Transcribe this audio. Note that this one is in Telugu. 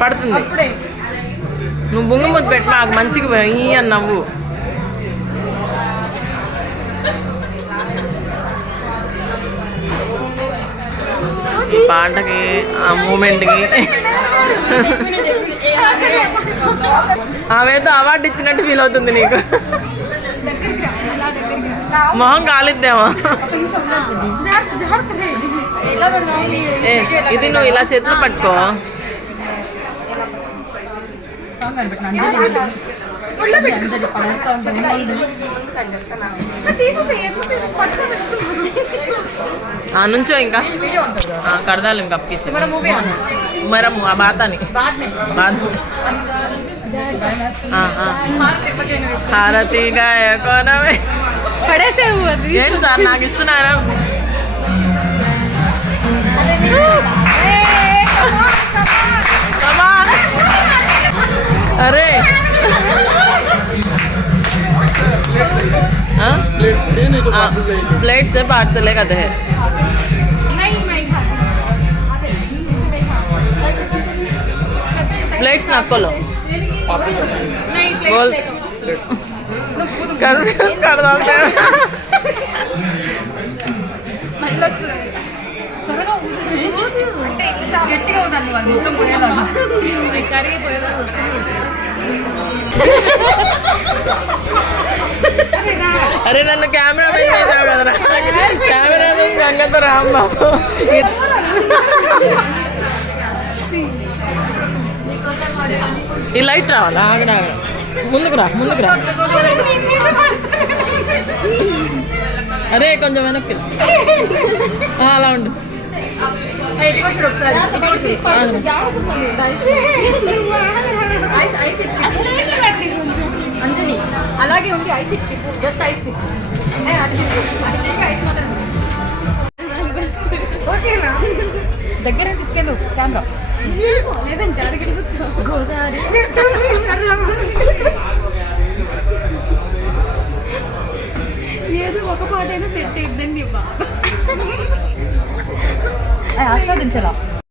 పడుతుంది. నువ్వు బొంగు ముద్దు పెట్టి మాకు మంచిగా ఈ అని నవ్వు. ఈ పాటకి ఆ మూమెంట్కి ఆమెతో అవార్డు ఇచ్చినట్టు ఫీల్ అవుతుంది నీకు. మొహం కాలిద్దేమో. ఇది నువ్వు ఇలా చేతులు పట్టుకో. నుంచో ఇంకా కడదాలు ఇంకా అప్పించి మరము ఆ బాతాని హారతిగా కోనమే ఏంటి సార్ నాకు ఇస్తున్నారా? अरे प्लेट से पार्सल लेकर है प्लेट्स नक्को लो बोल कन्फ्यूज कर डालते हैं. అరే నన్ను కెమెరా మెయిన్ చేసావు కదరా. కెమెరా మెయిన్ గంగతో రాంబాబు. ఈ లైట్ రావాలా? ఆగడా ముందుకు రా ముందుకు రా. అరే కొంచెం వెనక్కి అలా ఉండు. అంజలి అలాగే ఉంది. ఐస్ తిప్పు జస్ట్ ఐస్ తిప్పు. ఐస్ మాత్రం ఓకేనా? దగ్గర తీసుకెళ్ళు కెమెరా. లేదంటే అడిగి కూర్చో. గోదావరి ఏదో ఒక పాట అయినా సెట్ అయిద్దండి. ఆస్వాదించాలా?